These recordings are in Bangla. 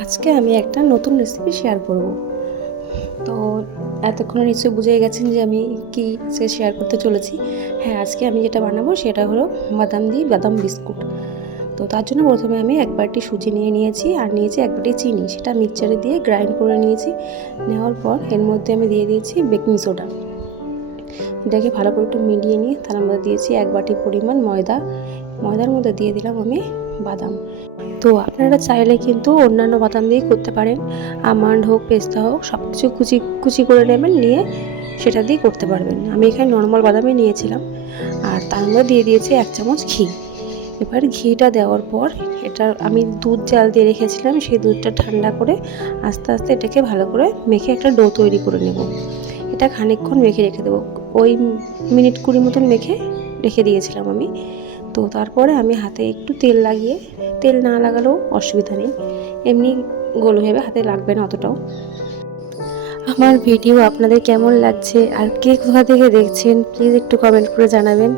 আজকে আমি একটা নতুন রেসিপি শেয়ার করব। তো এতক্ষণে নিশ্চয়ই বুঝে গেছেন যে আমি কি আজকে শেয়ার করতে চলেছি। হ্যাঁ, আজকে আমি যেটা বানাবো সেটা হলো বাদাম দিয়ে বাদাম বিস্কুট। তো তার জন্য প্রথমে আমি এক বাটি সুজি নিয়ে নিয়েছি আর নিয়েছি এক বাটি চিনি, সেটা মিক্সচারে দিয়ে গ্রাইন্ড করে নিয়েছি। নেওয়ার পর এর মধ্যে আমি দিয়ে দিয়েছি বেকিং সোডা। এটাকে ভালো করে একটু মিলিয়ে নিয়ে তার মধ্যে দিয়েছি এক বাটি পরিমাণ ময়দা। ময়দার মধ্যে দিয়ে দিলাম আমি বাদাম। তো আপনারা চাইলে কিন্তু অন্যান্য বাদাম দিয়েই করতে পারেন, আমন্ড হোক পেস্তা হোক সব কিছু কুচি কুচি করে নেবেন, নিয়ে সেটা দিয়ে করতে পারবেন। আমি এখানে নর্মাল বাদামই নিয়েছিলাম। আর তার মধ্যে দিয়ে দিয়েছি 1 চামচ ঘি। এবার ঘিটা দেওয়ার পর এটা আমি দুধ জাল দিয়ে রেখেছিলাম, সেই দুধটা ঠান্ডা করে আস্তে আস্তে এটাকে ভালো করে মেখে একটা ডো তৈরি করে নেব। এটা খানিকক্ষণ মেখে রেখে দেবো, ওই মিনিট 20 মতন মেখে রেখে দিয়েছিলাম আমি। তো তারপরে আমি হাতে একটু তেল লাগিয়ে, তেল না লাগালেও অসুবিধা নেই, এমনি গোল হয়ে হাতে লাগবে না অতটাও। আমার ভিডিও আপনাদের কেমন লাগছে আর কে কোথা থেকে দেখছেন প্লিজ একটু কমেন্ট করে জানাবেন।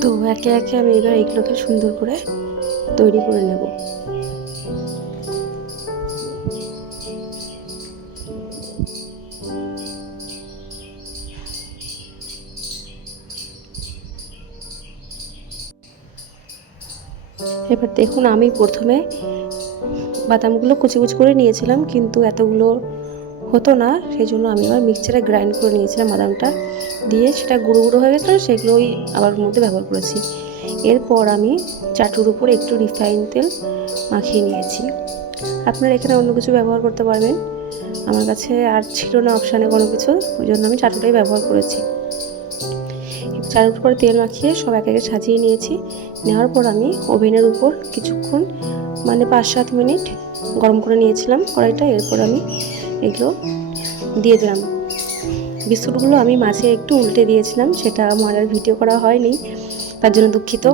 তো একে একে আমি এবার এগুলোকে সুন্দর করে তৈরি করে নেব। এবার দেখুন, আমি প্রথমে বাদামগুলো কুচি কুচি করে নিয়েছিলাম, কিন্তু এতগুলো হতো না, সেই জন্য আমি আবার মিক্সচারে গ্রাইন্ড করে নিয়েছিলাম বাদামটা দিয়ে, সেটা গুঁড়ো গুঁড়ো হয়ে গেছিলো, সেগুলোই আবার মধ্যে ব্যবহার করেছি। এরপর আমি চাটুর উপর একটু রিফাইন তেল মাখিয়ে নিয়েছি। আপনারা এখানে অন্য কিছু ব্যবহার করতে পারবেন, আমার কাছে আর ছিল না অপশানে কোনো কিছু, ওই জন্য আমি চাটুটাই ব্যবহার করেছি। চাটুর উপর তেল মাখিয়ে সব একে একে সাজিয়ে নিয়েছি। নেওয়ার পর আমি ওভেনের উপর কিছুক্ষণ মানে 5-7 মিনিট গরম করে নিয়েছিলাম কড়াইটা। এরপর আমি এগুলো দিয়ে দিলাম। বিস্কুটগুলো আমি মাঝে একটু উল্টে দিয়েছিলাম, সেটা আমার আর ভিডিও করা হয়নি, তার জন্য দুঃখিত।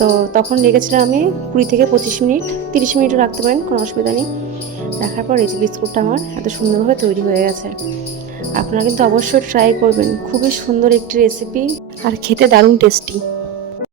তো তখন রেখেছিলাম আমি 20 থেকে 25 মিনিট, 30 মিনিটও রাখতে পারেন, কোনো অসুবিধা নেই। রাখার পর এই যে বিস্কুটটা আমার এত সুন্দরভাবে তৈরি হয়ে গেছে। আপনারা কিন্তু অবশ্যই ট্রাই করবেন, খুবই সুন্দর একটি রেসিপি আর খেতে দারুণ টেস্টি।